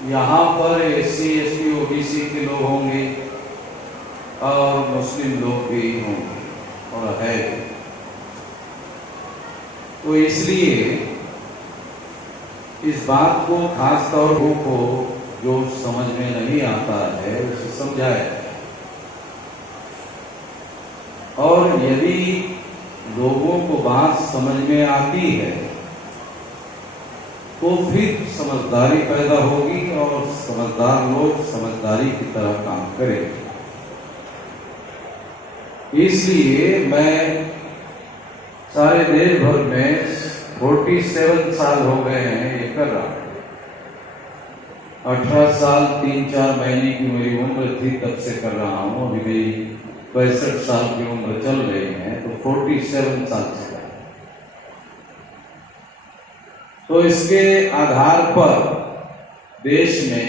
यहाँ पर SC ST OBC के लोग होंगे और मुस्लिम लोग भी होंगे और है। तो इसलिए इस बात को खास तौर को जो समझ में नहीं आता है उसे समझाया, और यदि लोगों को बात समझ में आती है तो फिर समझदारी पैदा होगी और समझदार लोग समझदारी की तरह काम करेंगे। इसलिए मैं सारे देश भर में 47 साल हो गए हैं ये कर रहा हूं। 18 साल 3-4 महीने की मेरी उम्र थी तब से कर रहा हूं। अभी मेरी 65 साल की उम्र चल रही है, तो 47 साल से। तो इसके आधार पर देश में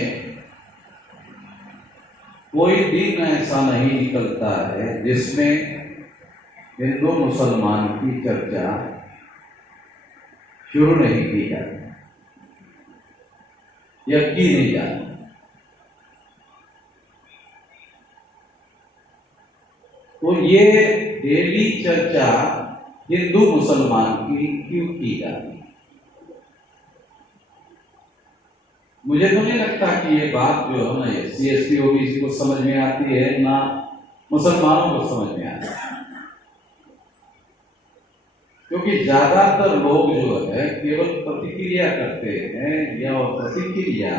कोई दिन ऐसा नहीं निकलता है जिसमें हिंदू मुसलमान की चर्चा शुरू नहीं की जाती या की नहीं जाती। तो ये डेली चर्चा हिंदू मुसलमान की क्यों की जाती? मुझे तो नहीं लगता कि ये बात जो है ना SC ST OBC को समझ में आती है, ना मुसलमानों को समझ में आती है। क्योंकि ज्यादातर लोग जो है केवल प्रतिक्रिया करते हैं, या प्रतिक्रिया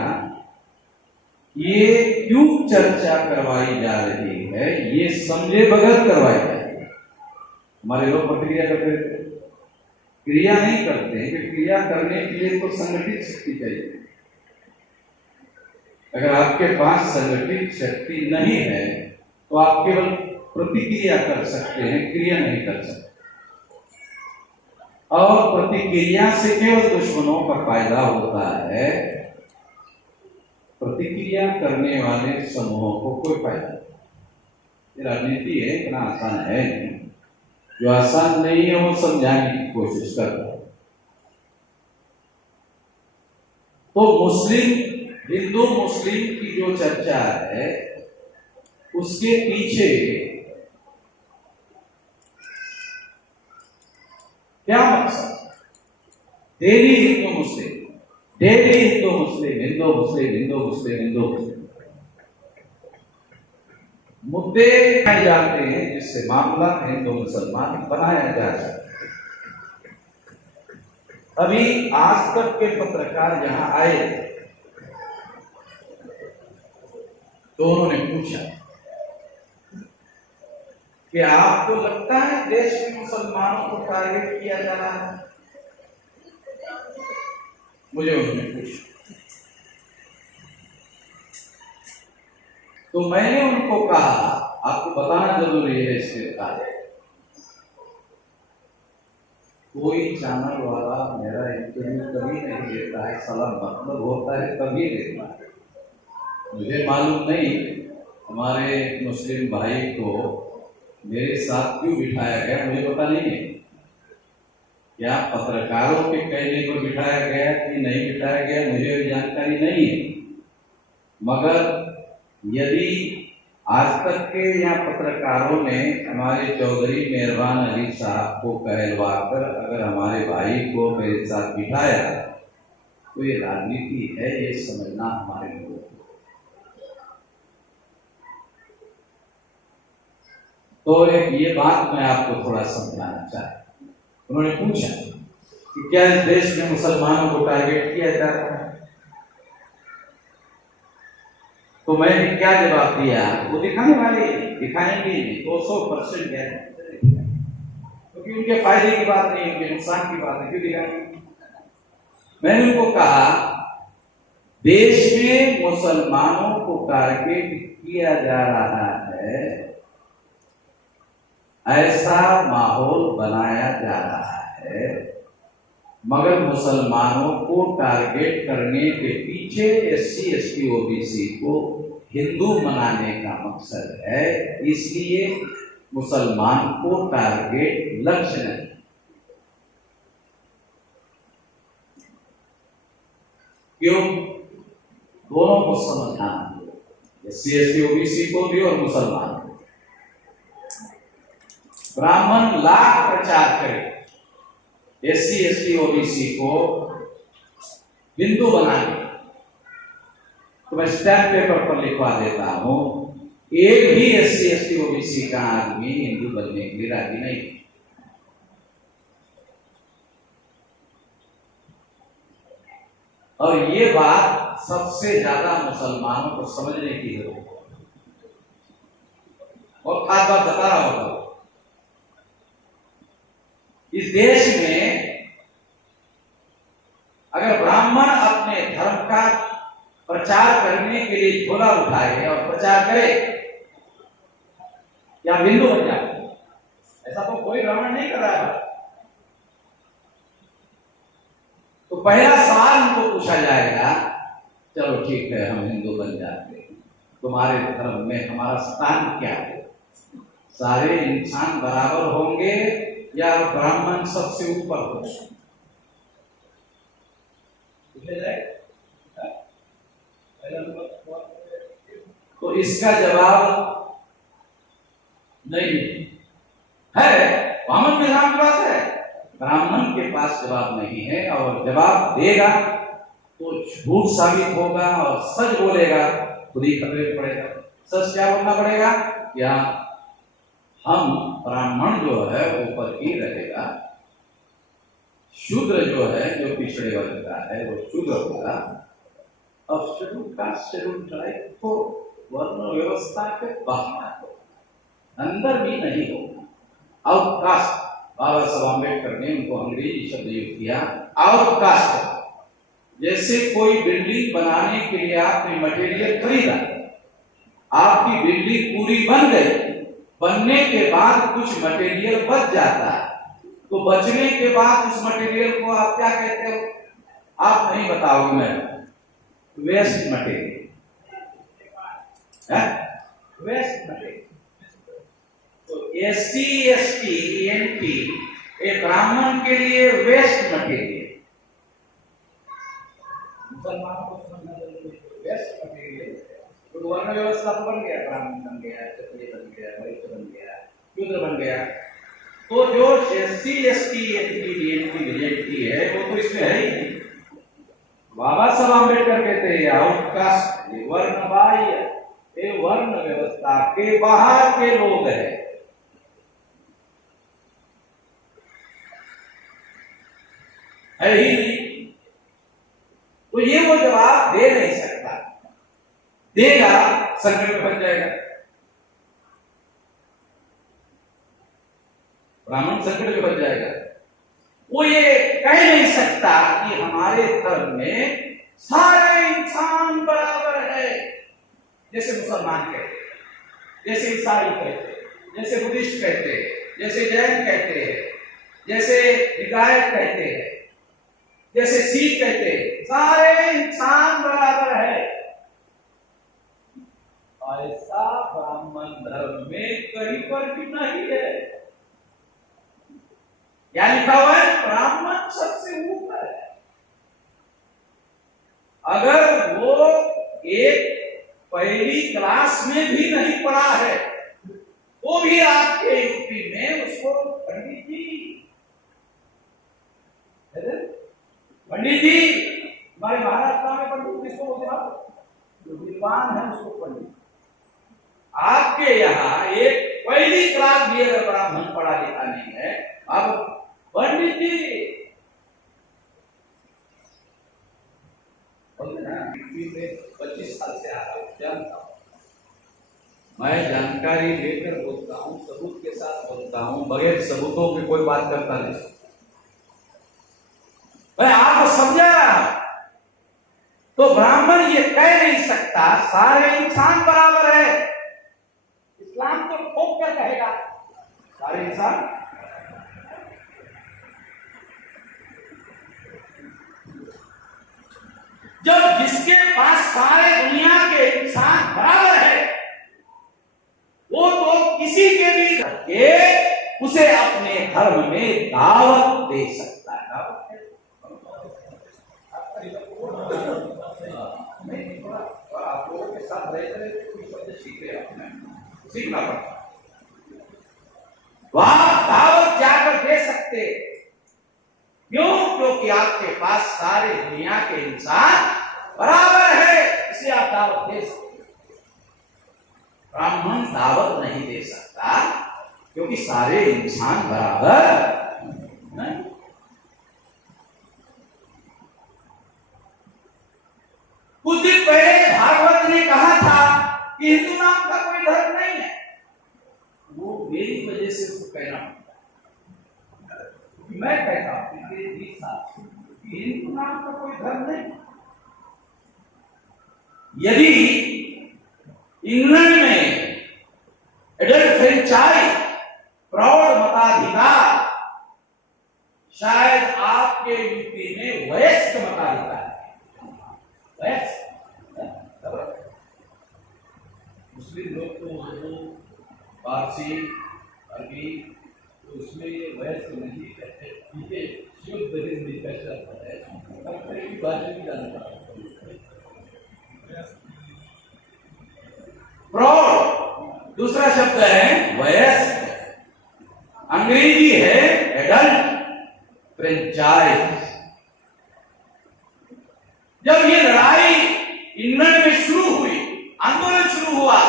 ये क्यों चर्चा करवाई जा रही है ये समझे बगैर करवाई जा रही है। हमारे लोग प्रतिक्रिया करते, क्रिया नहीं करते हैं कि क्रिया करने के लिए तो संगठित शक्ति चाहिए। अगर आपके पास संगठित शक्ति नहीं है तो आप केवल प्रतिक्रिया कर सकते हैं, क्रिया नहीं कर सकते। और प्रतिक्रिया से केवल दुश्मनों का फायदा होता है, प्रतिक्रिया करने वाले समूहों को कोई फायदा नहीं। राजनीति है, इतना आसान है नहीं। जो आसान नहीं है वो समझाने की कोशिश कर रहा है। तो हिंदू मुस्लिम की जो चर्चा है उसके पीछे क्या मकसद? डेली हिंदू मुस्लिम, डेली हिंदू मुस्लिम, हिंदू मुस्लिम, हिंदू मुस्लिम, हिंदू मुस्लिम मुद्दे बनाए जाते हैं जिससे मामला हिंदू मुसलमान बनाया जा सकता है। अभी आज तक के पत्रकार यहां आए तो उन्होंने पूछा कि आपको लगता है देश में मुसलमानों को टारगेट किया जा रहा है? मुझे उन्होंने पूछा तो मैंने उनको कहा आपको बताना जरूरी है इसके बारे। कोई चैनल वाला मेरा इंटरव्यू कभी नहीं लेता है, सलाह मतलब होता है तभी लेता है। मुझे मालूम नहीं हमारे मुस्लिम भाई को मेरे साथ क्यों बिठाया गया, मुझे पता नहीं है। क्या पत्रकारों के कहने पर बिठाया गया कि नहीं बिठाया गया मुझे जानकारी नहीं है। मगर यदि आज तक के यहाँ पत्रकारों ने हमारे चौधरी मेहरबान अली साहब को कहलवा कर अगर हमारे भाई को मेरे साथ बिठाया तो ये राजनीति है, ये समझना हमारे लोगों को। तो ये बात मैं आपको थोड़ा समझाना चाहता हूं। उन्होंने पूछा कि क्या इस देश में मुसलमानों को टारगेट किया जा रहा है? तो मैंने क्या जवाब दिया? वो दिखाने वाले दिखाएंगे 200% है, क्योंकि उनके फायदे की बात नहीं, उनके नुकसान की बात है, क्यों दिखाएंगे? मैंने उनको कहा देश में मुसलमानों को टारगेट किया जा रहा है, ऐसा माहौल बनाया जा रहा है, मगर मुसलमानों को टारगेट करने के पीछे SC ST OBC को हिंदू बनाने का मकसद है। इसलिए मुसलमान को टारगेट लक्ष्य नहीं। क्यों? दोनों को समझाना, SC ST OBC को भी और मुसलमान को। ब्राह्मण लाख प्रचार करे, SC ST OBC को हिंदू बनाने, तो मैं स्टैम्प पेपर पर लिखवा देता हूं, एक भी SC ST OBC का आदमी हिंदू बनने के लिए राजी नहीं। और ये बात सबसे ज्यादा मुसलमानों को समझने की जरूरत है। और खास बात बता रहा होगा, इस देश में अगर ब्राह्मण अपने धर्म का प्रचार करने के लिए झोला उठाए और प्रचार करे, या हिंदू बन जाए, ऐसा तो कोई ब्राह्मण नहीं कर रहा है। तो पहला सवाल उनको पूछा जाएगा, चलो ठीक है हम हिंदू बन जाते हैं, तुम्हारे धर्म में हमारा स्थान क्या है? सारे इंसान बराबर होंगे या ब्राह्मण सबसे ऊपर होंगे? तो इसका जवाब नहीं है, वामन निजाम के पास है, ब्राह्मण के पास जवाब नहीं है। और जवाब देगा तो झूठ साबित होगा और सच बोलेगा खुद ही खतरे में पड़ेगा। सच क्या बोलना पड़ेगा? क्या हम ब्राह्मण जो है ऊपर ही रहेगा, शूद्र जो है, जो पिछड़े वर्ग का है वो शूद्र होगा, और शेड्यूल कास्ट शेड्यूल ट्राइब को वर्ण व्यवस्था के बाहर हो, अंदर भी नहीं होगा। आउटकास्ट, बाबा साहब आम्बेडकर ने उनको अंग्रेजी शब्द यूज किया, आउटकास्ट। जैसे कोई बिल्डिंग बनाने के लिए आपने मटेरियल खरीदा, आपकी बिल्डिंग पूरी बन गई, बनने के बाद कुछ मटेरियल बच जाता है, तो बचने के बाद उस मटेरियल को आप क्या कहते हो? आप नहीं बताओगे, मैं वेस्ट मटेरियल, वेस्ट मटेरियल। तो SC ST NT एक ब्राह्मण के लिए वेस्ट मटेरियल, मुसलमानों को समझना जरूरी है, वेस्ट मटेरियल। तो वर्ण व्यवस्था तो बन गया, ब्राह्मण बन गया, क्षत्रिय बन गया, वैश्य बन गया, शूद्र बन गया। तो जो SC ST NT है वो तो इसमें है ही नहीं। बाबा साहब आम्बेडकर कहते हैं आउटकास्ट, वर्ण बाह्य, ये वर्ण व्यवस्था के बाहर के लोग हैं। है ही नहीं। तो ये वो जवाब दे नहीं सकता, देगा संकट में फंस जाएगा। ब्राह्मण संकट में फंस जाएगा। वो ये कह नहीं सकता कि हमारे धर्म में सारे इंसान बराबर है, जैसे मुसलमान कहते, जैसे ईसाई कहते, जैसे बुद्धिस्ट कहते, जैसे जैन कहते हैं, जैसे लिंगायत कहते हैं, जैसे सिख कहते, सारे इंसान बराबर है। ऐसा ब्राह्मण धर्म में कहीं पर भी नहीं है। क्या लिखा हुआ है? ब्राह्मण सबसे ऊपर है। अगर वो एक पहली क्लास में भी नहीं पढ़ा है, वो भी आपके यूपी में उसको पंडित जी, हमारे महाराष्ट्र में पंडित किसको बोलते हैं? जो विद्वान है उसको पंडित। आपके यहाँ एक पहली क्लास भी अगर ब्राह्मण पढ़ा लिखा नहीं है, अब पंडित जी बोलते ना, 25 साल से आ रहा हूँ, जानता हूँ, मैं जानकारी लेकर बोलता हूँ, सबूत के साथ बोलता हूँ, बगैर सबूतों के कोई बात करता नहीं। मैं आपको समझा रहा हूं। तो ब्राह्मण ये कह नहीं सकता सारे इंसान बराबर है। इस्लाम तो ठोक कर कहेगा सारे इंसान। जब जिसके पास सारे दुनिया के इंसान बराबर है, वो तो किसी के भी करके उसे अपने धर्म में दावत दे सकता है। सीखना पड़ता है। वहां दावत जाकर दे सकते, क्यों? क्योंकि आपके पास सारे दुनिया के इंसान बराबर है, इसलिए आप दावत दे सकते। ब्राह्मण दावत नहीं दे सकता क्योंकि सारे इंसान बराबर नहीं। कुछ दिन पहले भागवत ने कहा था कि हिंदू नाम का कोई धर्म नहीं है। वो मेरी वजह से उसको कहना पड़ता है, मैं कहता हूं कि हिंदू नाम का कोई धर्म नहीं। यदि इंग्लैंड में एडल्ट फ्रेंचाइज, प्रौढ़ मताधिकार, शायद आपके यूपी में वयस्क मताधिकार है। मुस्लिम लोग तो फारसी, अरबी, तो उसमें ये वयस्क नहीं कहते, ये शुद्ध हिंदी का शब्द है। भाषा भी जानता है। प्रौढ़ दूसरा शब्द है वयस्क, अंग्रेजी है एडल्ट फ्रेंचाइज। जब ये लड़ाई इंग्लैंड में शुरू हुई, आंदोलन शुरू हुआ,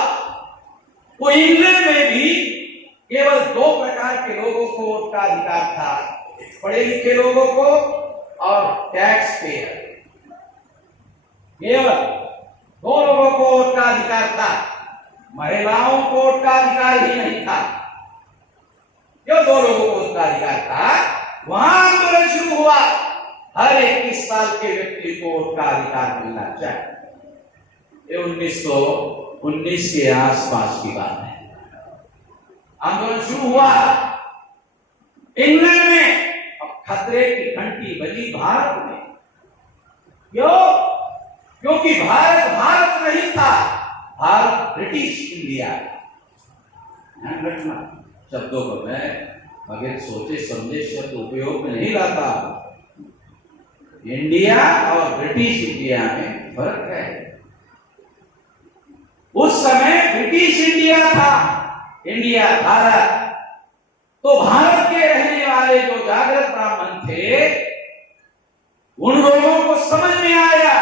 तो इंग्लैंड में भी केवल दो प्रकार के लोगों को वोट का अधिकार था, पढ़े लिखे लोगों को और टैक्स पेयर। केवल दो लोगों को वोट का अधिकार था, महिलाओं को वोट का अधिकार ही नहीं था। जो दो लोगों को वोट का अधिकार था, वहां आंदोलन शुरू हुआ, हर 21 साल के व्यक्ति को वोट का अधिकार मिलना चाहिए। ये 1919 के आसपास की बात है। आंदोलन शुरू हुआ इंग्लैंड में, अब खतरे की घंटी बजी भारत में। क्यों? क्योंकि भारत भारत नहीं था, भारत ब्रिटिश इंडिया। ध्यान रखना शब्दों को, मैं अगर सोचे समझे शब्द उपयोग में नहीं लाता। इंडिया और ब्रिटिश इंडिया में फर्क है। उस समय ब्रिटिश इंडिया था, इंडिया भारत। तो भारत के रहने वाले जो जागृत ब्राह्मण थे, उन लोगों को समझ में आया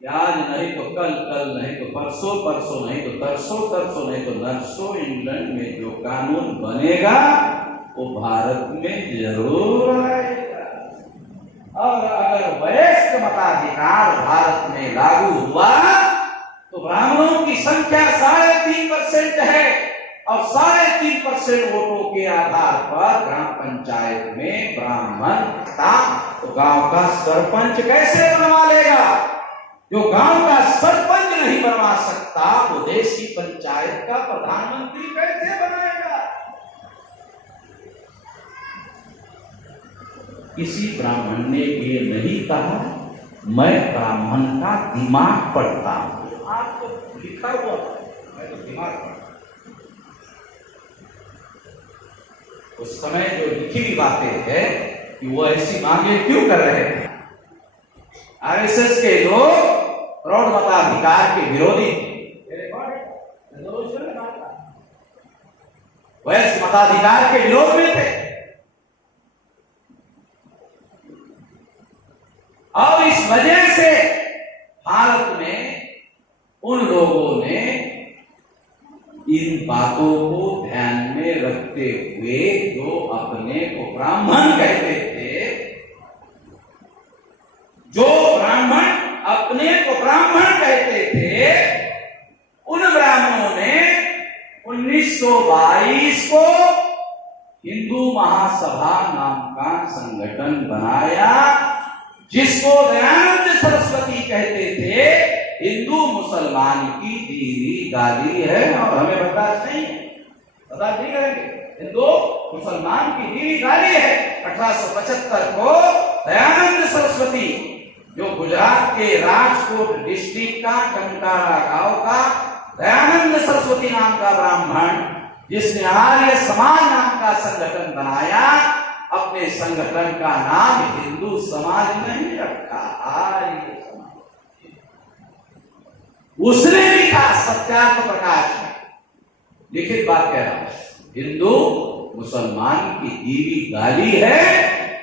कि आज नहीं तो कल, कल नहीं तो परसों, परसों नहीं तो तरसों, तरसों नहीं तो नरसों इंग्लैंड में जो कानून बनेगा वो भारत में जरूर आएगा। और अगर वयस्क मताधिकार भारत में लागू हुआ तो ब्राह्मणों की संख्या 3.5% है, और 3.5% वोटों के आधार पर ग्राम पंचायत में ब्राह्मण था। तो गांव का सरपंच कैसे बनवा लेगा? जो गांव का सरपंच नहीं बनवा सकता, वो देश की पंचायत का प्रधानमंत्री कैसे बनाएगा? किसी ब्राह्मण ने ये नहीं कहा मैं ब्राह्मण का दिमाग पढ़ता हूं। आपको लिखा हुआ मैं तो दिमाग पढ़ता। उस समय जो लिखी हुई बातें है कि वो ऐसी मांगे क्यों कर रहे थे? आरएसएस के लोग प्रौढ़ मताधिकार के विरोधी थे, वयस्क मताधिकार के विरोध में थे। और इस वजह से भारत में उन लोगों ने इन बातों को ध्यान में रखते हुए, जो अपने को ब्राह्मण कहते थे, जो ब्राह्मण अपने को ब्राह्मण कहते थे, उन ब्राह्मणों ने 1922 को हिंदू महासभा नाम का संगठन बनाया, जिसको दयानंद सरस्वती कहते थे। हिंदू मुसलमान की दीदी गाली है और हमें बर्दाश्त नहीं है, बर्दाश्त नहीं करेंगे। हिंदू मुसलमान की दीदी गाली है। 1875 को दयानंद सरस्वती, जो गुजरात के राजकोट डिस्ट्रिक्ट का टंकारा गांव का दयानंद सरस्वती नाम का ब्राह्मण, जिसने आर्य समाज नाम का संगठन बनाया, अपने संगठन का नाम हिंदू समाज नहीं रखा, आर्य समाज। उसने लिखा सत्यार्थ प्रकाश में लिखित बात कह रहा हूं। हिंदू मुसलमान की दीवी गाली है,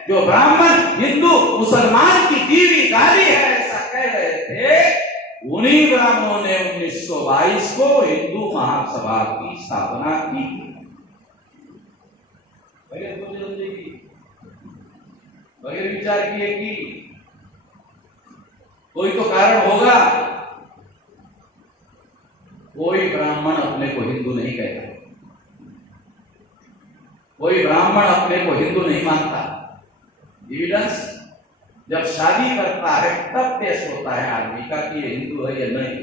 जो ब्राह्मण हिंदू मुसलमान की दीवी गाली है ऐसा कह रहे थे, उन्हीं ब्राह्मणों ने 1922 को हिंदू महासभा की स्थापना की। बगैर विचार किए की कोई तो कारण होगा। कोई ब्राह्मण अपने को हिंदू नहीं कहता, कोई ब्राह्मण अपने को हिंदू नहीं मानता। एविडेंस जब शादी करता है तब टेस्ट होता है आदमी का कि ये हिंदू है या नहीं।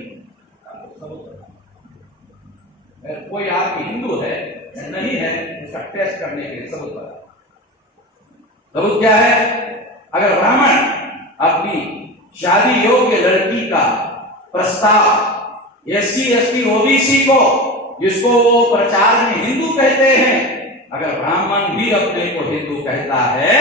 कोई आदमी हिंदू है या नहीं है इसका टेस्ट करने के लिए सबूत बता। सबूत क्या है? अगर ब्राह्मण अपनी शादी योग्य लड़की का प्रस्ताव SC ST OBC को, जिसको वो प्रचार में हिंदू कहते हैं, अगर ब्राह्मण भी अपने को हिंदू कहता है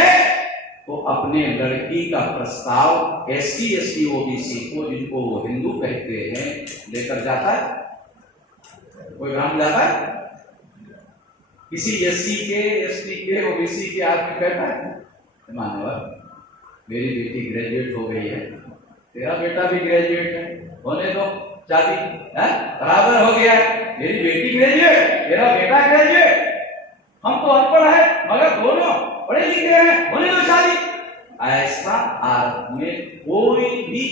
तो अपने लड़की का प्रस्ताव SC ST OBC को, जिनको वो हिंदू कहते हैं, लेकर जाता है? कोई ब्राह्मण जाता है? किसी SC के ST के OBC के आदमी कहता है मानवर मेरी बेटी ग्रेजुएट हो गई है, तेरा बेटा भी ग्रेजुएट है, होने दो शादी बराबर हो गया, मेरी बेटी ग्रेजुएट तेरा बेटा ग्रेजुएट, हम तो अनपढ़ है मगर दोनों पढ़े लिखे हैं, होने दो शादी। ऐसा भारत में कोई भी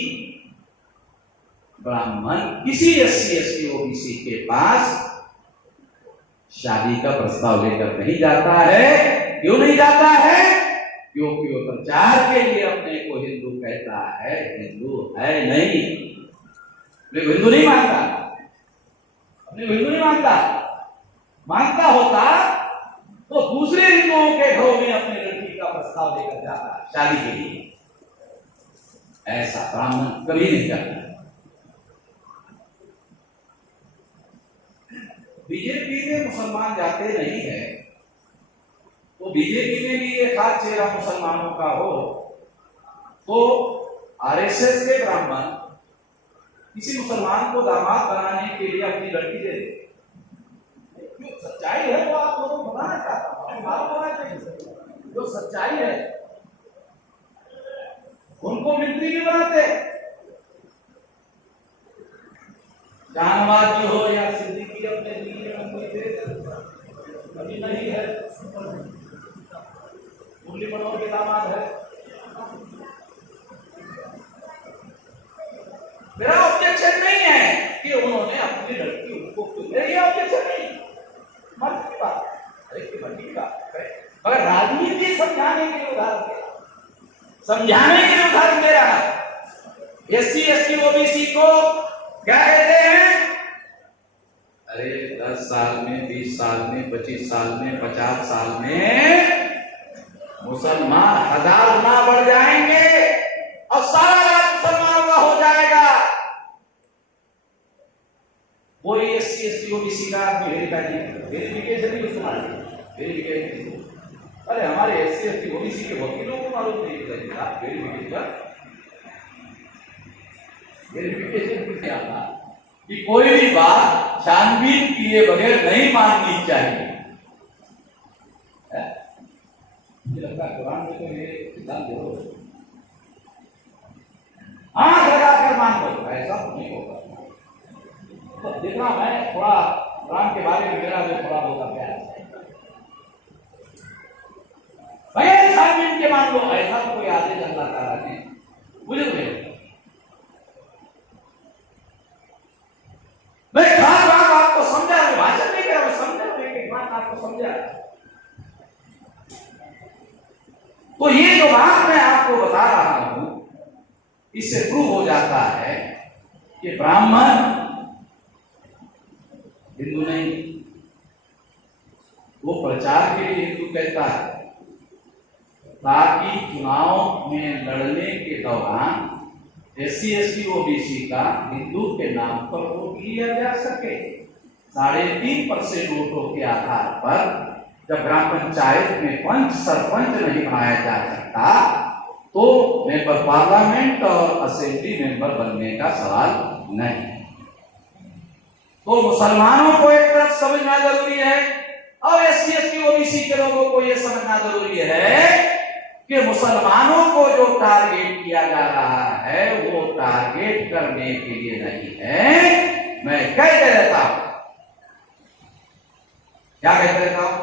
ब्राह्मण किसी SC ST OBC के पास शादी का प्रस्ताव लेकर नहीं जाता है। क्यों नहीं जाता है? क्योंकि वो प्रचार के लिए अपने को हिंदू कहता है, हिंदू है नहीं, अपने को हिंदू नहीं मानता, अपने को हिंदू नहीं मानता। मानता होता तो दूसरे हिंदुओं के घरों में अपनी लड़की का प्रस्ताव लेकर जाता शादी के लिए। ऐसा ब्राह्मण कभी नहीं करता। बीजेपी में मुसलमान जाते नहीं है, तो बीजेपी में भी एक हाथ चेहरा मुसलमानों का हो तो RSS के ब्राह्मण किसी मुसलमान को दामाद बनाने के लिए अपनी लड़की दे दे। सच्चाई है वो आप लोगों को बताना चाहता हूं। जो सच्चाई है उनको मित्री भी बनाते, जहानवाज हो या सिद्दीकी अपने दिल में कभी नहीं है, मुरली मनोहर के दामाद है। मेरा ऑब्जेक्शन नहीं है कि उन्होंने अपनी लड़की उनको, मेरी ऑब्जेक्शन नहीं, मर्द की बात है, मगर राजनीति समझाने के लिए उदाहरण दे, समझाने के लिए उदाहरण दे रहा है। SC ST OBC को क्या कहते हैं? अरे 10 साल में, 20 साल में, 25 साल में, 50 साल में मुसलमान 1000 गुना बढ़ जाएंगे और सारा राज मुसलमानों का हो जाएगा। वो SC ST OBC का वेरिफिकेशन नहीं इस्तेमाल, वेरिफिकेशन। अरे हमारे SC ST OBC के वकीलों को मालूम नहीं चलेगा वेरिफिकेशन किसने आता कि कोई भी बात छानबीन किए बगैर नहीं माननी चाहिए। मुझे लगता है कुरान में तो ये सिद्धांत जरूर है, आंख लगाकर मान लो, ऐसा नहीं होगा। तो जितना मैं थोड़ा कुरान के बारे में मेरा जो थोड़ा बहुत अभ्यास है, बगैर छानबीन के मान लो, ऐसा तो कोई आदेश अल्लाह ताला ने मुझे मैं खास बात आपको समझा, भाषण नहीं कर रहा, समझा एक बात आपको समझा। तो ये जो बात मैं आपको बता रहा हूं, इससे प्रूव हो जाता है कि ब्राह्मण हिंदू नहीं, वो प्रचार के लिए हिंदू कहता है ताकि चुनाव में लड़ने के दौरान SC ST OBC का हिंदू के नाम पर वोट लिया जा सके। 3.5% वोटों के आधार पर जब ग्राम पंचायत में पंच सरपंच नहीं बनाया जा सकता तो मेंबर पार्लियामेंट और असेंबली मेंबर बनने का सवाल नहीं। तो मुसलमानों को एक तरफ समझना जरूरी है और एससी एसटी ओबीसी के लोगों को यह समझना जरूरी है कि मुसलमानों को जो टारगेट किया जा रहा है वो टारगेट करने के लिए नहीं है। मैं कहते रहता हूं, क्या कहते रहता हूं,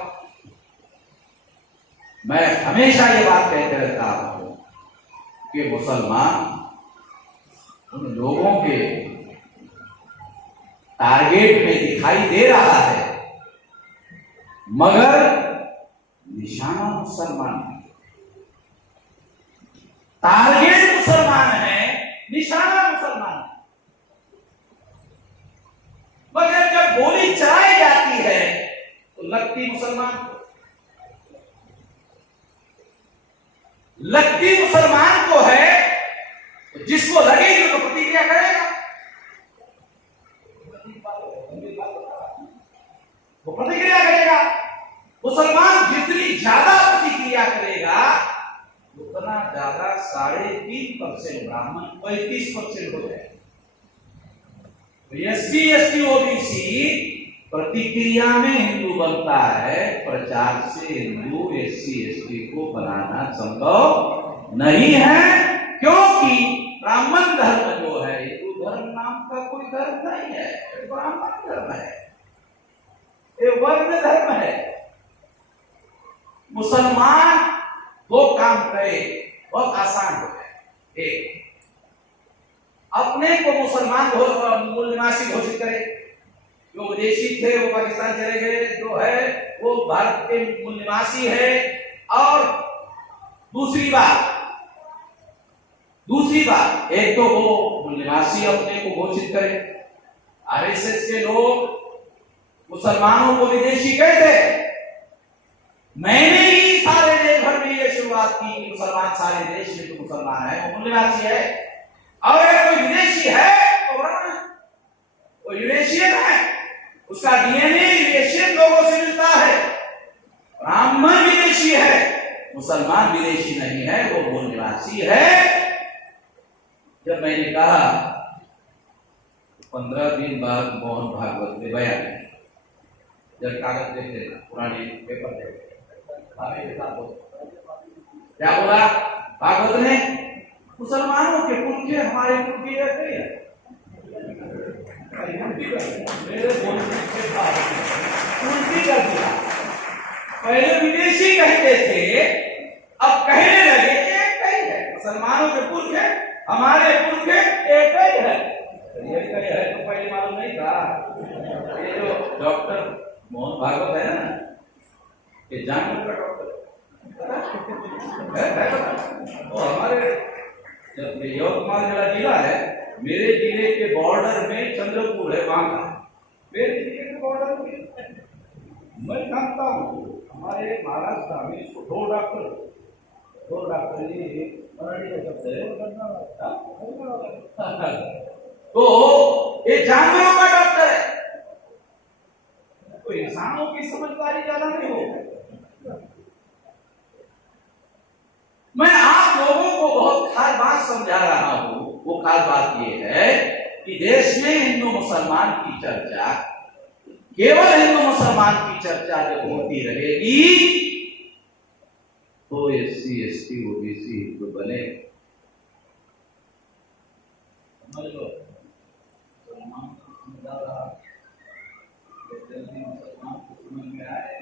मैं हमेशा ये बात कहते रहता हूं कि मुसलमान उन लोगों के टारगेट में दिखाई दे रहा है मगर निशाना मुसलमान है। टारगेट मुसलमान है, निशाना मुसलमान है। मगर जब गोली चलाई जाती है तो लगती मुसलमान को है, तो जिसको लगेगी तो प्रतिक्रिया करेगा, वो प्रतिक्रिया करेगा। मुसलमान जितनी ज्यादा प्रतिक्रिया करेगा उतना ज्यादा 3.5% ब्राह्मण 35% हो जाएगा। तो एससी एसटी ओबीसी प्रतिक्रिया में हिंदू बनता है, प्रचार से हिंदू एससी एसटी को बनाना संभव नहीं है, क्योंकि ब्राह्मण धर्म जो है हिंदू धर्म नाम का कोई धर्म नहीं है, ब्राह्मण धर्म है, ये वर्ण धर्म है। मुसलमान दो काम करे बहुत आसान होता है। एक, अपने को मुसलमान मूल निवासी घोषित करे, जो विदेशी थे वो पाकिस्तान चले गए, जो है वो भारत के मूल निवासी है। और दूसरी बात एक तो वो मूल निवासी अपने को घोषित करे। आरएसएस के लोग मुसलमानों को विदेशी कहते, मैंने ही सारे देश भर में ये शुरुआत की कि मुसलमान सारे देश में जो मुसलमान है वो मूल निवासी है, और अगर कोई विदेशी है तो वो यूरेशियन है, उसका डीएनए यूरेशियन लोगों से मिलता है। ब्राह्मण विदेशी है, मुसलमान विदेशी नहीं है, वो मूल निवासी है। जब मैंने कहा 15 दिन बाद मोहन भागवत ने बयान, जब कागज देखते पुराने पेपर देखते क्या बोला भागवत ने, मुसलमानों के पुरखे हमारे पुरखे ऐसे हैं। पहले विदेशी कहते थे, अब कहने लगे एक ही है, मुसलमानों के पुरखे हमारे पुरखे एक ही है। तो पहले मालूम नहीं था। ये जो डॉक्टर मोहन भागवत है ना, ये जानवर का डॉक्टर वो हमारे जब यवतमाल जिला है, मेरे जिले के बॉर्डर में चंद्रपुर है, वहां का मेरे जिले के बॉर्डर में मैं जानता हूँ। हमारे महाराष्ट्र में इसको दो डॉक्टर जी तो ये जानवरों का डॉक्टर है, तो इंसानों की समझदारी ज्यादा नहीं हो। मैं आप लोगों को बहुत खास बात समझा रहा हूं। वो खास बात ये है कि देश में हिंदू मुसलमान की चर्चा, केवल हिंदू मुसलमान की चर्चा जब होती रहेगी तो एससी एसटी ओबीसी हिंदू बने। समझ लो, मुसलमान को समझ में आए,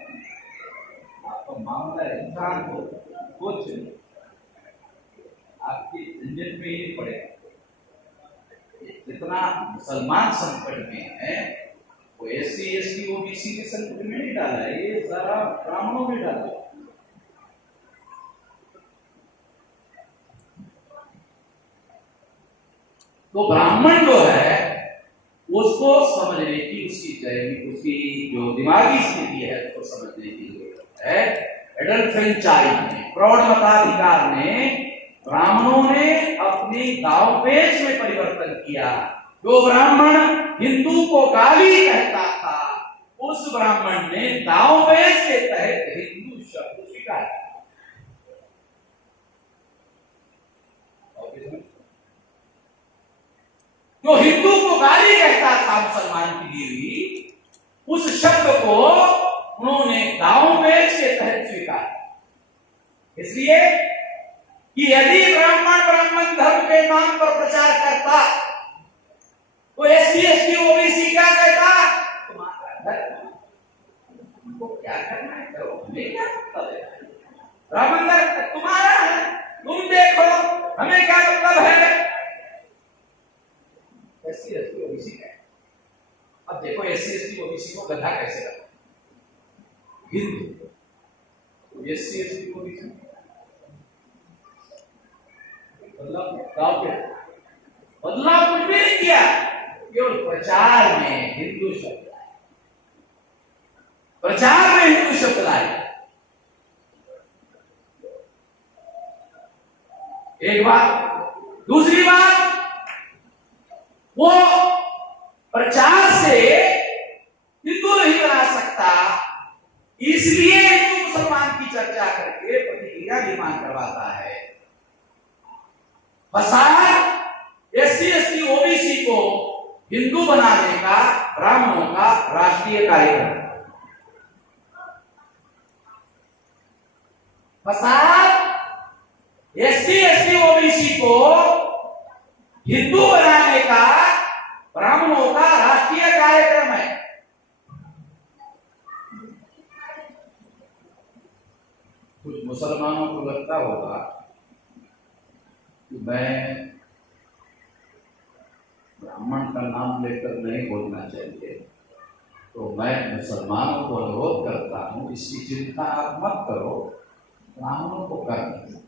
आपको मामला इंसान को कुछ आपकी झंझट में ही पड़ेगा। जितना मुसलमान संकट में है वो एससी एसटी ओबीसी के संकट में नहीं डाला है, ये सारा ब्राह्मणों में डाला है। तो ब्राह्मण जो है उसको समझने की, उसकी जो दिमागी स्थिति है उसको समझने की जरूरत है। एडल्ट फ्रेंचाइज में, प्रौढ़ मताधिकार में ब्राह्मणों ने अपने दाव पेच में परिवर्तन किया। जो ब्राह्मण हिंदू को गाली कहता था, उस ब्राह्मण ने दाव पेच के तहत हिंदू शब्द स्वीकार किया। जो हिंदू को गाली कहता था मुसलमान की बीवी, उस शब्द को उन्होंने गांव बेच के तहत स्वीकार, इसलिए कि यदि ब्राह्मण धर्म के नाम पर प्रचार करता तो SC ST OBC क्या कहता, तुम्हारा धर्म, तुमको क्या करना है करो, हमें क्या मतलब है, ब्राह्मण धर्म तुम्हारा है, तुम देखो, हमें क्या मतलब है। SC ST OBC है। अब देखो SC ST OBC को गधा कैसे करता, हिंदू SC ST OBC बदलाव कुछ भी नहीं किया, केवल प्रचार में हिंदू शब्द लाए, प्रचार में हिंदू शब्द लाए। एक बात, दूसरी बात, वो प्रचार से हिंदू नहीं बना सकता, इसलिए हिंदू मुसलमान की चर्चा करके प्रतिक्रिया निर्माण करवाता है। फसाद SC ST OBC को हिंदू बनाने का ब्राह्मणों का राष्ट्रीय कार्यक्रम, फसाद SC ST OBC को हिंदू बनाने का ब्राह्मणों का राष्ट्रीय कार्यक्रम है। कुछ मुसलमानों को लगता होगा कि मैं ब्राह्मण का नाम लेकर नहीं बोलना चाहिए, तो मैं मुसलमानों को अनुरोध करता हूं, इसकी चिंता आप मत करो, ब्राह्मणों को करना,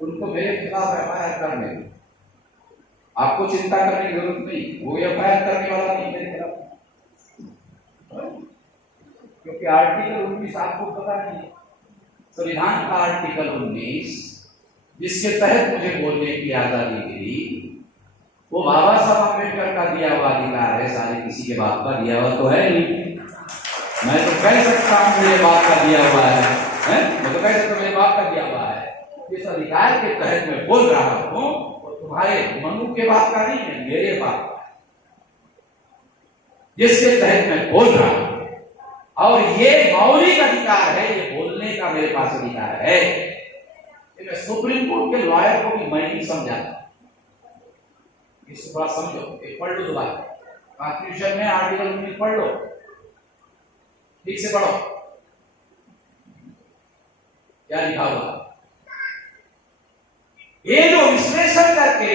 उनको मेरे खिलाफ FIR करने दो, आपको चिंता करने की जरूरत नहीं, वो FIR करने वाला नहीं मेरे खिलाफ, क्योंकि आर्टिकल 19 आपको पता नहीं, संविधान का आर्टिकल 19 जिसके तहत मुझे बोलने की आजादी मिली, वो बाबा साहब अम्बेडकर का दिया हुआ अधिकार है, सारे किसी के बाप का दिया हुआ तो है नहीं। मैं तो कह सकता हूँ मेरे बाप का दिया हुआ है, मैं तो कह सकता हूँ मेरे बाप का दिया हुआ है, इस अधिकार के तहत मैं बोल रहा हूँ, और तुम्हारे मनु के बाप का नहीं है, मेरे बाप का है, जिसके तहत मैं बोल रहा हूँ, और ये मौलिक अधिकार है, ये बोलने का मेरे पास अधिकार है। मैं सुप्रीम कोर्ट के लॉयर को भी मैं नहीं समझाता, इसको थोड़ा समझो, एक पढ़ लो दोबारा, कॉन्स्टिट्यूशन में आर्टिकल 19 पढ़ लो, ठीक से पढ़ो क्या लिखा हुआ। ये जो विश्लेषण करके,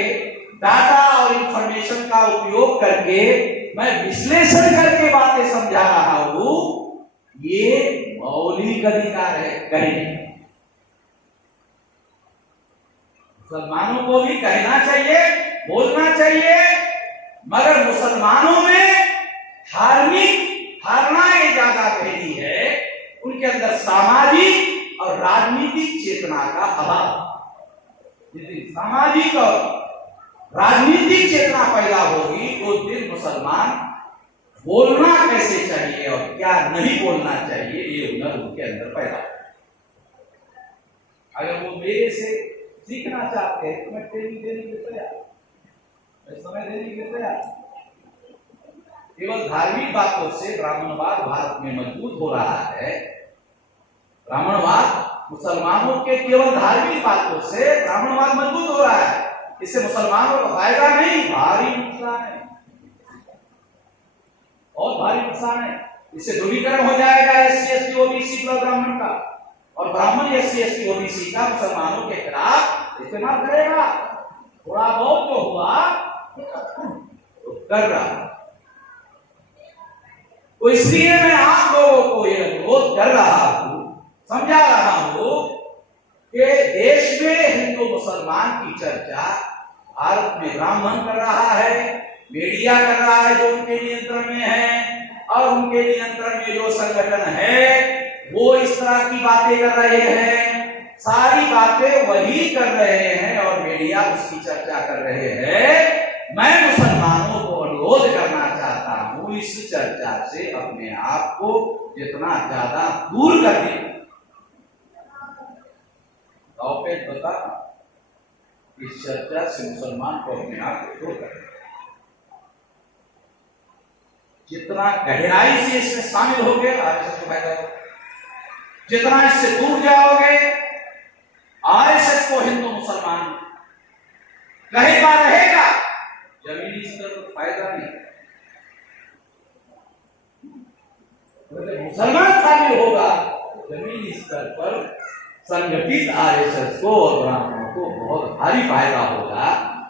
डाटा और इंफॉर्मेशन का उपयोग करके मैं विश्लेषण करके बातें समझा रहा हूं, ये मौलिक अधिकार है। कहीं मुसलमानों को भी कहना चाहिए, बोलना चाहिए, मगर मुसलमानों में धार्मिक धारणाएं ज्यादा गहरी है, उनके अंदर सामाजिक और राजनीतिक चेतना का अभाव। जिस दिन सामाजिक और राजनीतिक चेतना पैदा होगी, उस दिन मुसलमान बोलना कैसे चाहिए और क्या नहीं बोलना चाहिए, ये हुनर उनके अंदर पैदा हो। अगर वो मेरे से सीखना चाहते हैं तो मैं ट्रेनिंग देने के लिए तैयार, मैं समय देने के लिए तैयार। केवल धार्मिक बातों से ब्राह्मणवाद भारत में मजबूत हो रहा है। ब्राह्मणवाद मुसलमानों के केवल धार्मिक बातों से ब्राह्मणवाद मजबूत हो रहा है, इससे मुसलमानों को फायदा नहीं, भारी नुकसान है, और भारी नुकसान है। इससे ध्रुवीकरण हो जाएगा SC ST OBC का ब्राह्मण का, और ब्राह्मण SC ST OBC का मुसलमानों के खिलाफ इस्तेमाल करेगा। थोड़ा बहुत जो हुआ तो कर रहा, तो इसलिए मैं आप लोगों को यह अनुरोध कर रहा हूं, समझा रहा हूं कि देश में हिंदू मुसलमान की चर्चा भारत में ब्राह्मण कर रहा है, मीडिया कर रहा है जो उनके नियंत्रण में है, और उनके नियंत्रण में जो संगठन है वो इस तरह की बातें कर रहे हैं, सारी बातें वही कर रहे हैं और मीडिया उसकी चर्चा कर रहे हैं। मैं मुसलमानों को अनुरोध करना चाहता हूं, इस चर्चा से अपने आप को जितना ज्यादा दूर कर दें। बता, इस चर्चा से मुसलमान को अपने आप को दूर कर, जितना गहराई से इसमें शामिल हो गए आरएसएस को फायदा होगा, जितना इससे दूर जाओगे आरएसएस को हिंदू मुसलमान कहेगा रहेगा, जमीनी स्तर पर फायदा नहीं। मुसलमान शामिल होगा जमीनी स्तर पर संगठित आरएसएस को और ब्राह्मणों को बहुत भारी फायदा होगा।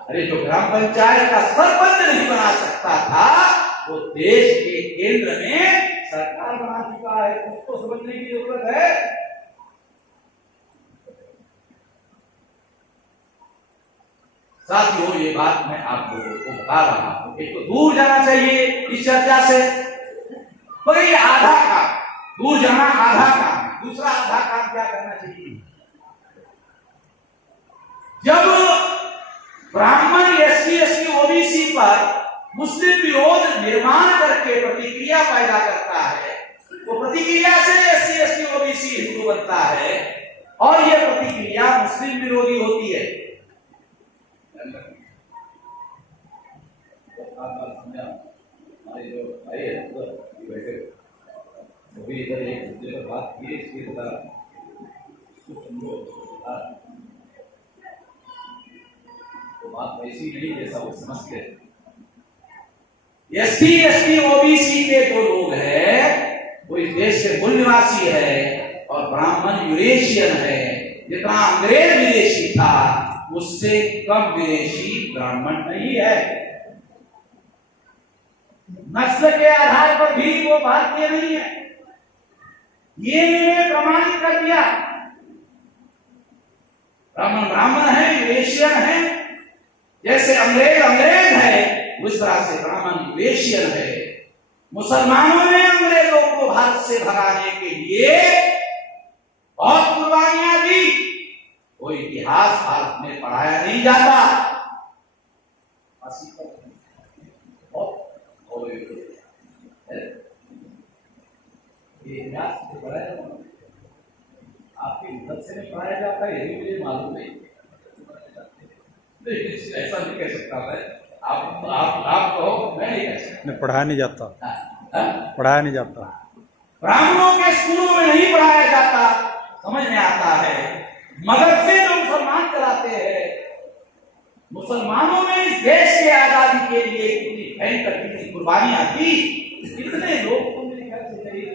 अरे जो ग्राम पंचायत का सरपंच नहीं बना सकता था वो देश के केंद्र में सरकार बना चुका है, उसको समझने की जरूरत है। साथियों ये बात मैं आप लोगों को बता रहा हूं, एक तो दूर जाना चाहिए इस चर्चा से, कोई आधा काम दूर जाना, आधा काम, दूसरा आधा काम क्या करना चाहिए। जब ब्राह्मण एससी एसटी ओबीसी पर मुस्लिम विरोध निर्माण करके प्रतिक्रिया पैदा करता है, वो प्रतिक्रिया से एससी एसटी ओबीसी हिंदू बनता है और यह प्रतिक्रिया मुस्लिम विरोधी होती है। हमारे जो भाई है बैठे वो भी इधर एक दूसरे पर बात की, इसकी बता समझो तो बात वैसी नहीं जैसा वो समझते हैं। एससी एसटी ओबीसी के जो लोग हैं वो इस देश के मूल निवासी है और ब्राह्मण यूरेशियन है। जितना अंग्रेज विदेशी था उससे कम विदेशी ब्राह्मण नहीं है। नस्ल के आधार पर भी वो भारतीय नहीं है, ये मैंने प्रमाणित कर दिया। ब्राह्मण ब्राह्मण है, यूरेशियन है, जैसे अंग्रेज अंग्रेज है उस तरह से ब्राह्मण यूरेशियन है। मुसलमानों ने अंग्रेजों को भारत से भगाने के लिए बहुत कुर्बानियां दी, वो इतिहास भारत में पढ़ाया नहीं जाता। आपकी मदद से नहीं पढ़ाया जाता, ये भी मुझे मालूम नहीं, ऐसा नहीं कह सकता मैं। आप कहो, मैं नहीं कह सकता। पढ़ाया नहीं जाता, पढ़ाया नहीं जाता, ब्राह्मणों के स्कूलों में नहीं पढ़ाया जाता। समझ में आता है मदरसे जो मुसलमान चलाते हैं, मुसलमानों में इस देश के आजादी के लिए कितनी भयंकर कितनी कुर्बानियां दी, कितने लोग तो मेरे ख्याल से शहीद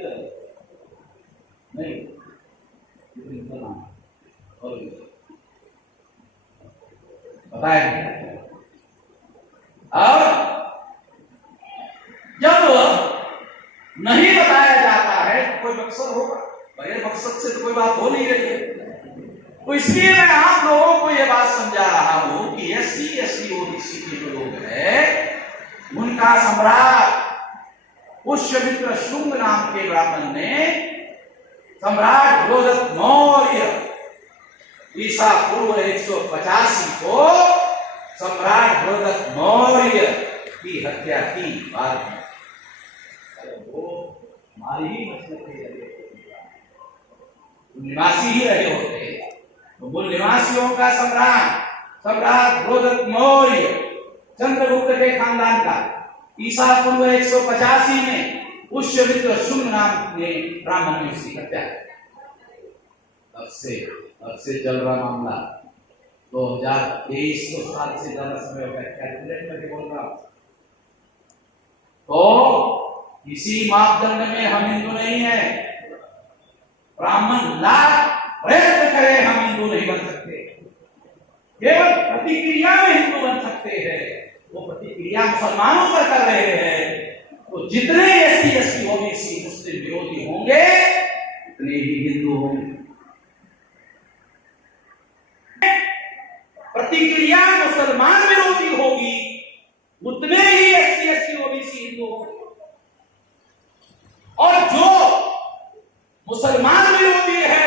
नहीं बताए। और जब नहीं बताया जाता है तो कोई मकसद होगा, बगैर मकसद से तो कोई बात हो नहीं रही है। तो इसलिए मैं आप लोगों को यह बात समझा रहा हूं कि एससी एसटी ओबीसी के जो लोग हैं उनका सम्राट पुष्यमित्र शुंग नाम के ब्राह्मण ने सम्राट बृहद्रथ मौर्य ईसा पूर्व 185 को सम्राट बृहद्रथ मौर्य की हत्या की बाद में। वो हमारी ही नस्ल के निवासी ही रहे होते, तो मूल निवासियों का सम्राट बृहद्रथ मौर्य चंद्रगुप्त के खानदान का ईसा पूर्व 185 में पुष्यमित्र शुंग नाम ने ब्राह्मण ने उसकी हत्या। अब से चल रहा मामला 2023 साल से ज्यादा समय हो गया, कैलकुलेट करके बोल रहा हूं। तो इसी मापदंड में हम हिंदू नहीं है। ब्राह्मण लाख प्रयत्न करें हम हिंदू नहीं बन सकते, केवल प्रतिक्रिया में हिंदू बन सकते हैं। वो प्रतिक्रिया मुसलमानों पर कर रहे हैं, तो जितने एससी एसटी ओबीसी मुस्लिम विरोधी होंगे उतने ही हिंदू होंगे। प्रतिक्रिया मुसलमान विरोधी होगी उतने ही एससी एसटी ओबीसी हिंदू होंगे, और जो मुसलमान विरोधी है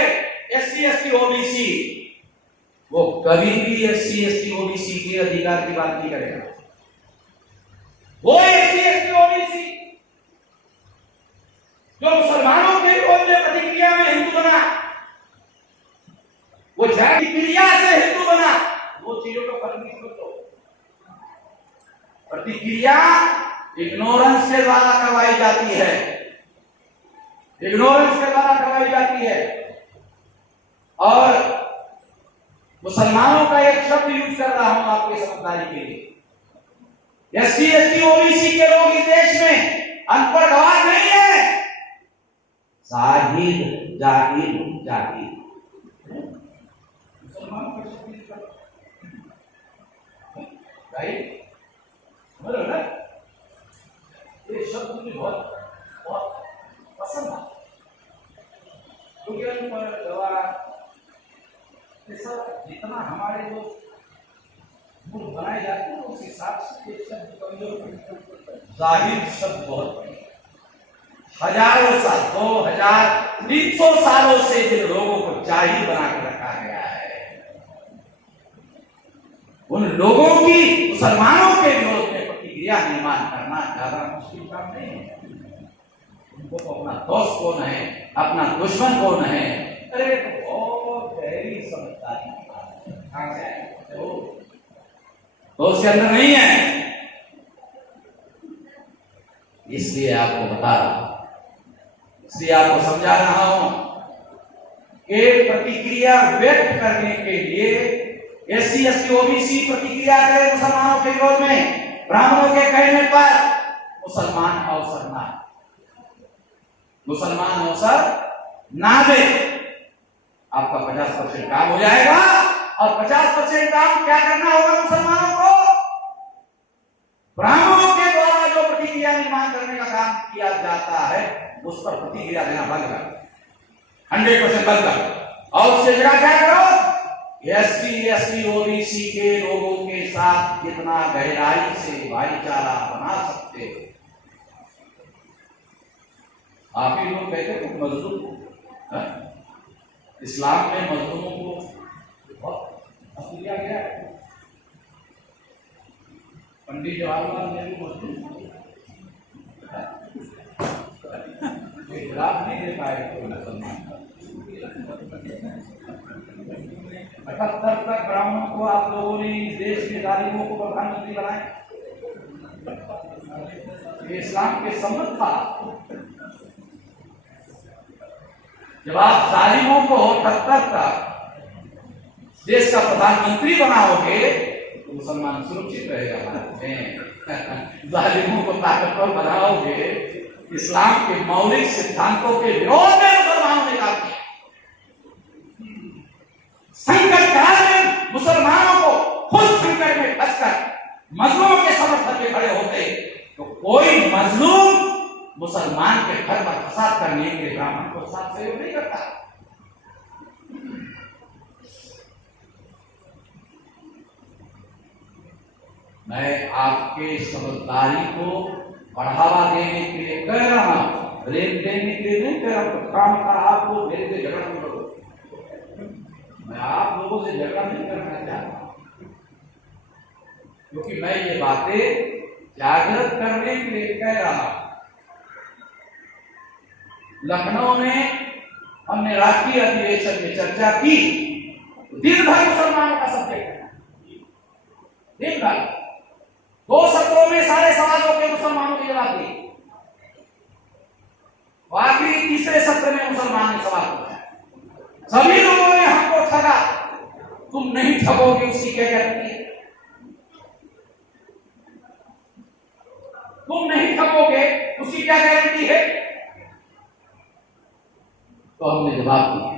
एससी एसटी ओबीसी वो कभी भी एससी एसटी ओबीसी के अधिकार की बात नहीं करेगा। वो एससी एसटी ओबीसी जो मुसलमानों के विरोध में प्रतिक्रिया में हिंदू बना, वो जाति क्रिया से हिंदू बना, वो चीजों का फर्क नहीं समझो। प्रतिक्रिया इग्नोरेंस के द्वारा करवाई जाती है, इग्नोरेंस के द्वारा करवाई जाती है। और मुसलमानों का एक शब्द यूज कर रहा हूं आपके समझदारी के लिए, एससी एसटी ओबीसी के लोग इस देश में अनपढ़ गवार नहीं है, जाहिल जाहिल जाहिल। मुसलमानों का शब्द बोलो ना, ये शब्द मुझे बहुत बहुत पसंद है, क्योंकि अनपढ़ गवार जितना हमारे जो मूल बनाए जाते हैं उस हिसाब से शब्द कमजोर, जाहिर शब्द बहुत हजारों साल 2300 सालों से जिन लोगों को जाहिल बना कर रखा गया है, उन लोगों की मुसलमानों के विरोध में प्रतिक्रिया निर्माण करना ज्यादा मुश्किल काम नहीं है। उनको तो अपना दोस्त कौन है, अपना दुश्मन कौन है, अरे बहुत गहरी समझदारी तो उसके अंदर नहीं है। इसलिए आपको बता रहा हूं, इसलिए आपको समझा रहा हूं कि प्रतिक्रिया व्यक्त करने के लिए एससी एसटी ओबीसी प्रतिक्रिया करे मुसलमानों के विरोध में, ब्राह्मणों के कहने पर मुसलमान अवसर ना, मुसलमान अवसर ना दे, आपका 50% काम हो जाएगा। और 50% काम क्या करना होगा मुसलमानों को, ब्राह्मणों के द्वारा जो प्रतिक्रिया निर्माण करने का काम किया जाता है उस पर प्रतिक्रिया देना बंद कर, 100% बंद कर, और उसकी जगह क्या करो, एससी एसटी ओबीसी के लोगों के साथ जितना गहराई से भाईचारा बना सकते हो। आप ही लोग कहते हो मजलूम, इस्लाम में मजलूमों को बहुत दिया गया है। पंडित जवाहरलाल नेहरू मजलूम लाभ नहीं दे पाए मुसलमान, 78 तक ब्राह्मणों को आप लोगों ने इस देश के जालिमों को प्रधानमंत्री बनाए, इस्लाम के सम्मत था। जब आप जालिमों को 78 तक देश का प्रधानमंत्री बनाओगे तो मुसलमान सुरक्षित रहेगा भारत में। जालिमों को ताकतवर बनाओगे, इस्लाम के मौलिक सिद्धांतों के विरोध में मुसलमानों ने काम किया। संकट काल में मुसलमानों को खुद संकट में फंसकर मजलूमों के समर्थन में खड़े होते, तो कोई मजलूम मुसलमान के घर पर फसाद करने के लिए ब्राह्मण को साथ सहयोग नहीं करता। मैं आपके समझदारी को बढ़ावा देने के लिए कह रहा हूं, ब्रेक देने के लिए नहीं कह रहा हूं। काम का आपको मेरे से झगड़ा नहीं करो, मैं आप लोगों से झगड़ा नहीं करना चाहता, क्योंकि मैं ये बातें जागृत करने के लिए कह रहा हूं। लखनऊ में हमने राष्ट्रीय अधिवेशन में चर्चा की, दिन भर मुसलमानों का सब्जेक्ट, दिन भर 2 सत्रों में सारे सवालों के मुसलमानों के जवाब दिए। आखिरी तीसरे सत्र में मुसलमान ने सवाल पूछा, सभी लोगों ने हमको ठगा, तुम नहीं ठगोगे उसकी क्या गारंटी है, तुम नहीं ठगोगे उसकी क्या गारंटी है। तो हमने जवाब दिया,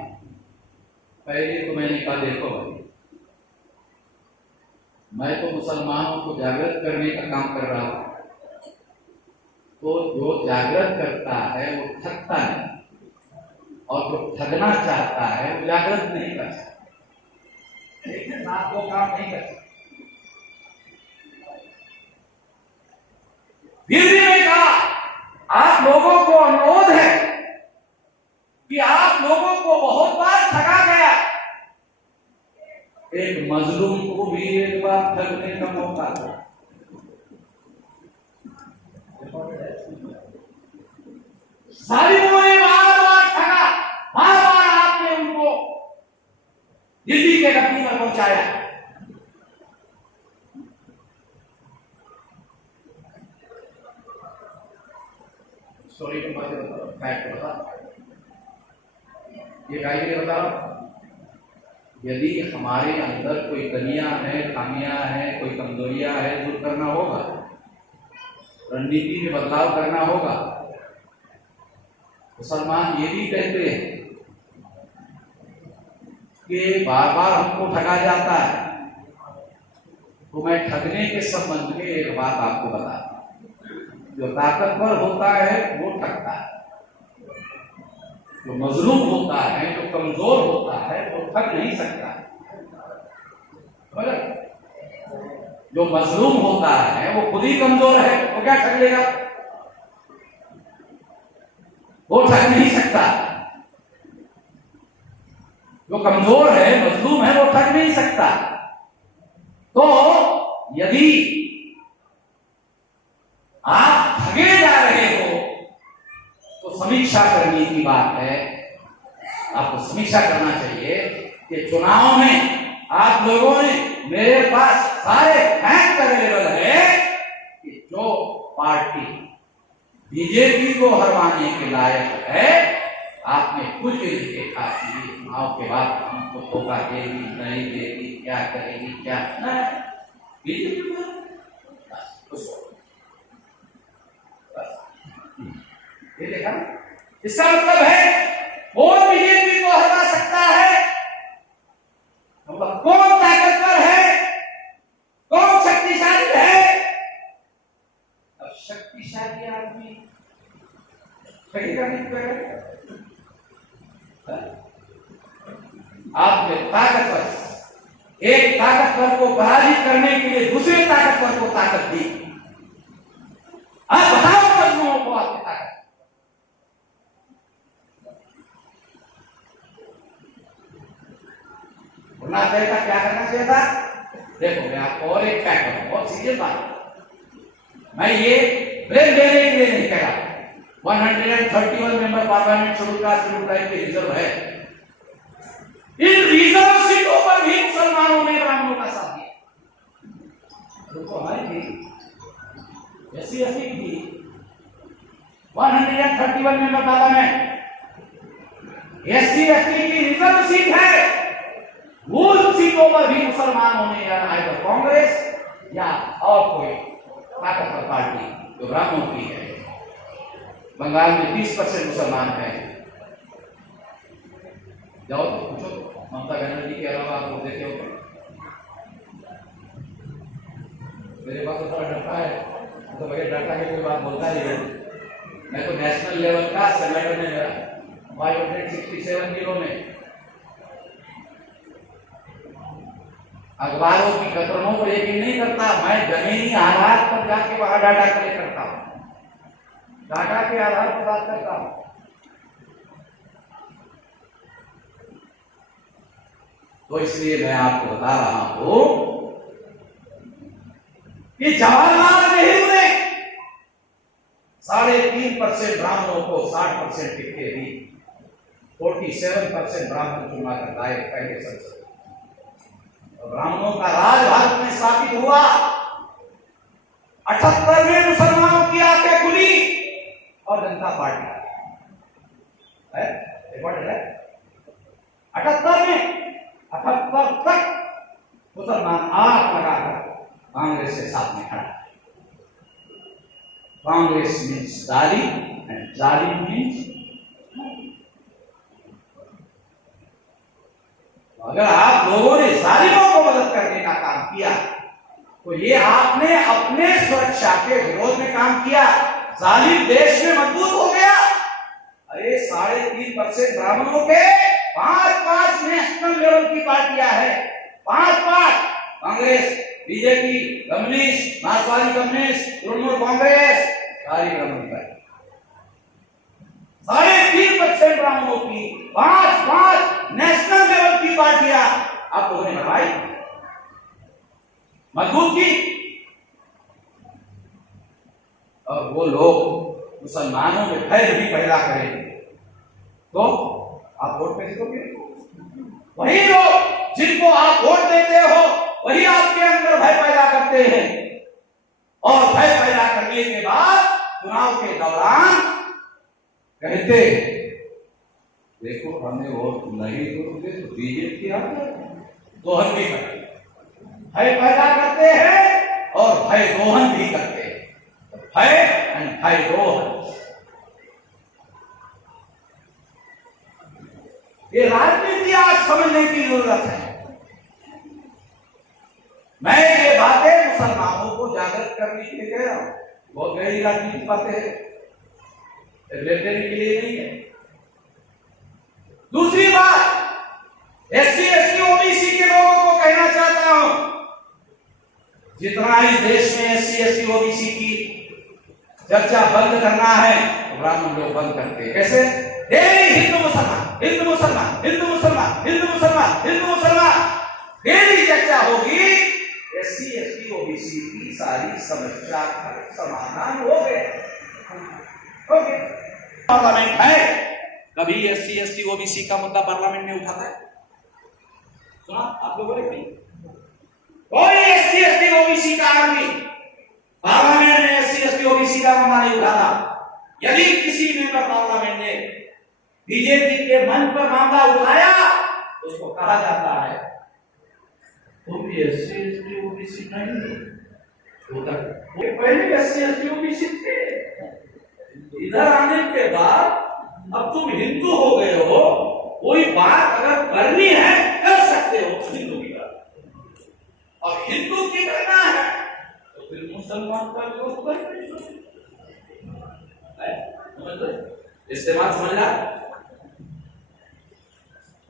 पहले तो मैंने कहा देखो भाई, मैं तो मुसलमानों को जागृत करने का काम कर रहा हूं, तो जो जागृत करता है वो ठगता नहीं, और जो ठगना चाहता है वो जागृत नहीं कर सकता, लेकिन आप वो काम नहीं कर सकते। फिर भी मैं कहा, आप लोगों को अनुरोध है कि आप लोगों को बहुत बार ठगा गया, एक मजलूम को भी एक बार ठगने का मौका दो। जालिमों ने बार-बार ठगा, बार-बार आपने उनको दिल्ली के गद्दी पर पहुंचाया। स्टोरी के बारे में फैक्ट बता, ये गाइड बताओ। यदि हमारे अंदर कोई कमियां हैं, खामियां हैं, कोई कमजोरियां हैं, दूर करना होगा, रणनीति में बदलाव करना होगा। मुसलमान ये भी कहते हैं कि बार बार हमको ठगा जाता है, तो मैं ठगने के संबंध में एक बात आपको बताता हूं। जो ताकतवर होता है वो ठगता है, जो मजलूम होता है, जो कमजोर होता है, वो ठग नहीं सकता। जो मजलूम होता है वो खुद ही कमजोर है, वो क्या ठग लेगा? वो ठग नहीं सकता। जो कमजोर है, मजलूम है, वो ठग नहीं सकता। तो यदि आप ठगे जा रहे हो तो समीक्षा करने की बात है। आपको समीक्षा करना चाहिए कि चुनाव में आप लोगों ने, मेरे पास सारे फैक्ट अवेलेबल है कि जो पार्टी बीजेपी को हरवाने के लायक है, आपने कुछ भी नहीं देखा कि चुनाव के बाद हमको धोखा देगी, नहीं देगी, क्या करेगी, क्या नहीं। बीजेपी ये देखा। इसका मतलब है कौन बीजेपी को हरा सकता है, मतलब कौन ताकतवर है, कौन शक्तिशाली है। अब शक्तिशाली आदमी ठगेगा नहीं करेगा। आपने ताकतवर, एक ताकतवर को पराजित करने के लिए दूसरे ताकतवर को ताकत दी। आप बताओ मजलूमों को आपकी ताकत। गुरनाथ देव का क्या करना चाहिए था? देखो मैं आपको और एक फैक्ट बताऊं, बहुत सीरियस बात। मैं ये ब्रेक देने के लिए नहीं कह रहा। 131 member parliament schedule caste schedule tribe के रिजर्व है। इन रिजर्व सीटों पर भी मुसलमानों ने ब्राह्मणों का साथ दिया। तो हमारी थी ऐसी की थी 131 मेंबर पार्लियामेंट SC/ST की रिजर्व सीट है। उन सीटों पर भी मुसलमानों ने या कांग्रेस या और कोई ताकतवर पार्टी जो ब्राह्मणों की है, बंगाल में 30% मुसलमान है। जाओ तो पूछो ममता बनर्जी के अलावा आप लोग देखे हो? मेरे पास तो थोड़ा डरता है, तो बगैर डरता के कोई बात बोलता ही नहीं। मैं तो नेशनल लेवल का संगठन है मेरा, 567 जिलों में अखबारों की कतरनों पर यकीन नहीं करता। मैं जमीनी आधार पर जाके वहां डाटा कलेक्ट करता हूं, डाटा के आधार पर बात करता हूं। तो इसलिए मैं आपको बता रहा हूं कि जवाहरलाल नेहरू ने 3.5% ब्राह्मणों को 60% टिकटें दी। 47% ब्राह्मण चुना कर लाए पहले संसद। ब्राह्मणों का राज भारत में स्थापित हुआ। 78 में मुसलमानों की आंखें खुली और जनता पार्टी है, रिकॉर्ड है 78 में। 78 तक मुसलमान आग लगाकर कांग्रेस के साथ में खड़ा। कांग्रेस मीन्स जालिम एंड जालिम मीन्स। अगर आप लोगों ने जालिमों को मदद करने का काम किया तो ये आपने अपने सुरक्षा के विरोध में काम किया। जालिम देश में मजबूत हो गया। अरे 3.5% ब्राह्मणों के 5 नेशनल लेवल की पार्टियां हैं। 5 कांग्रेस, बीजेपी, कम्युनिस्ट, मार्क्सवादी कम्युनिस्ट, तृणमूल कांग्रेस, सारी ब्राह्मण पार्टी। 3.5% ब्राह्मणों की 5 नेशनल लेवल की पार्टियां आप लोगों ने बनवाई, मजबूत की। और वो लोग मुसलमानों में भय भी पैदा करेंगे तो आप वोट कैसे दोगे? वही लोग जिनको आप वोट देते हो वही आपके अंदर भय पैदा करते हैं। और भय पैदा करने के बाद चुनाव के दौरान कहते देखो हमें वोट नहीं दोगे तो बीजेपी आ जाए, दोहन भी करते भय पैदा करते हैं और भय दोहन भी करते हैं। भय एंड भय दोहन, ये राजनीति आज समझने की जरूरत है। मैं ये बातें मुसलमानों को जागृत करने के लिए कह रहा हूं। बहुत गहरी राजनीति बातें हैं, लेने के लिए नहीं है। दूसरी बात, एससी एसटी ओबीसी के लोगों को कहना चाहता हूं, जितना ही देश में एससी एसटी ओबीसी की चर्चा बंद करना है तो ब्राह्मण लोग बंद करते हैं। कैसे? डेली हिंदू मुसलमान, हिंदू मुसलमान, हिंदू मुसलमान, हिंदू मुसलमान, हिंदू मुसलमान, डेली चर्चा होगी। एससी एसटी ओबीसी की सारी समस्या का समाधान हो गए। पार्लियामेंट है, कभी एससी एसटी ओबीसी का मुद्दा पार्लियामेंट में उठाता है? सुना आप लोगों ने? कोई एससी एसटी ओबीसी का आदमी पार्लियामेंट में एससी एसटी ओबीसी का मामला नहीं उठाता। यदि किसी मेंबर पार्लियामेंट ने बीजेपी के मंच पर मामला उठाया तो उसको कहा जाता है तुम एससी एसटी ओबीसी नहीं हो। पहले एससी एसटी ओबीसी थे, इधर आने के बाद अब तुम हिंदू हो गए हो, कोई बात अगर करनी है कर सकते हो हिंदू की बात, और हिंदू की करना है तो फिर मुसलमान का विरोध कर नहीं सकते। इस्तेमाल समझ रहा?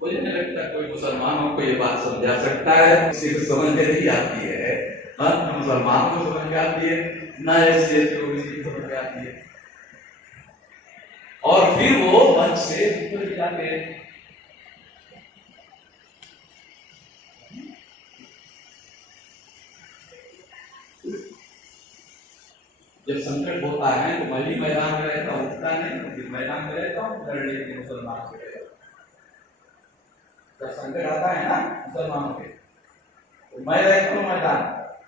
मुझे नहीं लगता कोई मुसलमानों को ये बात समझा सकता है, किसी को समझ में नहीं आती है। मुसलमानों को समझ में आती है ना, एससी एसटी ओबीसी को समझ में आती है, और फिर वो मंच से निकल जाते हैं। जब संकट होता है तो मैं भी मैदान में रहता हूँ, उठता नहीं, फिर मैदान में रहता हूँ लड़ने के मुसलमान के। जब संकट आता है ना मुसलमानों के तो मैं रहता हूँ मैदान,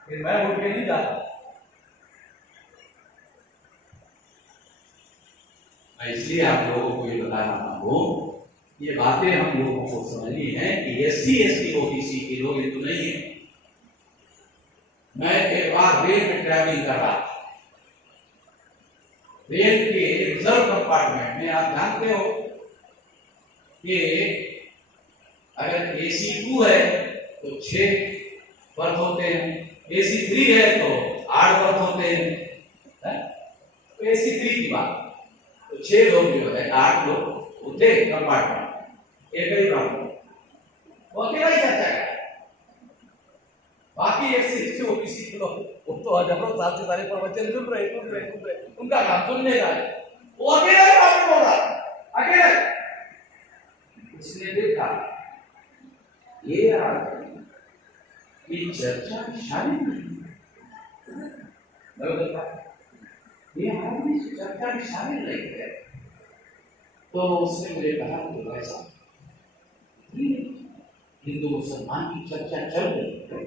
फिर मैं उठ के नहीं जाता। इसलिए आप लोगों को ये बता रहा हूं, ये बातें हम लोगों को समझनी है कि एससी एसटी ओबीसी के लोग हिंदू नहीं है। मैं एक बार रेल में ट्रैवलिंग कर रहा था, रेल के रिजर्व कंपार्टमेंट में आप जानते हो कि अगर AC 2 है तो 6 बर्थ होते हैं, AC 3 है तो 8 बर्थ होते हैं। तो AC 3 की बात, तो 6 लोग जो है 8 लोग उठे कंपार्टमेंट, एक ही बात वो अकेला ही जाता है। बाकी एससी एसटी ओबीसी के लोग वो तो हजारों साल से सारे प्रवचन सुन रहे, उनका काम सुनने का है, वो अकेला ही बात बोल रहा है, अकेला। उसने देखा ये चर्चा शामिल नहीं, ये आदमी चर्चा में शामिल नहीं है। तो उसने मुझे कहा कि ऐसा हिंदू मुसलमान की चर्चा चल रही है,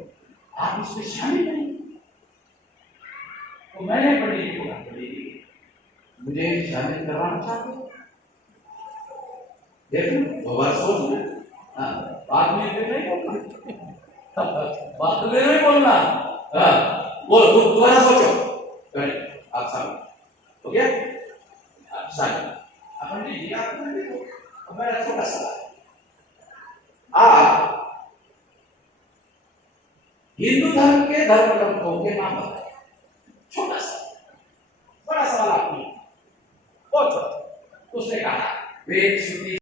आप इसमें शामिल नहीं। तो मैंने बड़ी बोला, मुझे शामिल करवाना चाहते हो? देखो वो बात सोच में, बात में नहीं बोलना, बात में नहीं बोलना, वो दोबारा सोचो। आप सामने हो गया, आप सामने अपन ने दिया, देखो मेरा छोटा सा आप हिंदू धर्म के धर्म ग्रंथों के नाम बताए, छोटा सा बड़ा सवाल आपने, बहुत छोटा। उसने कहा वेद श्रुति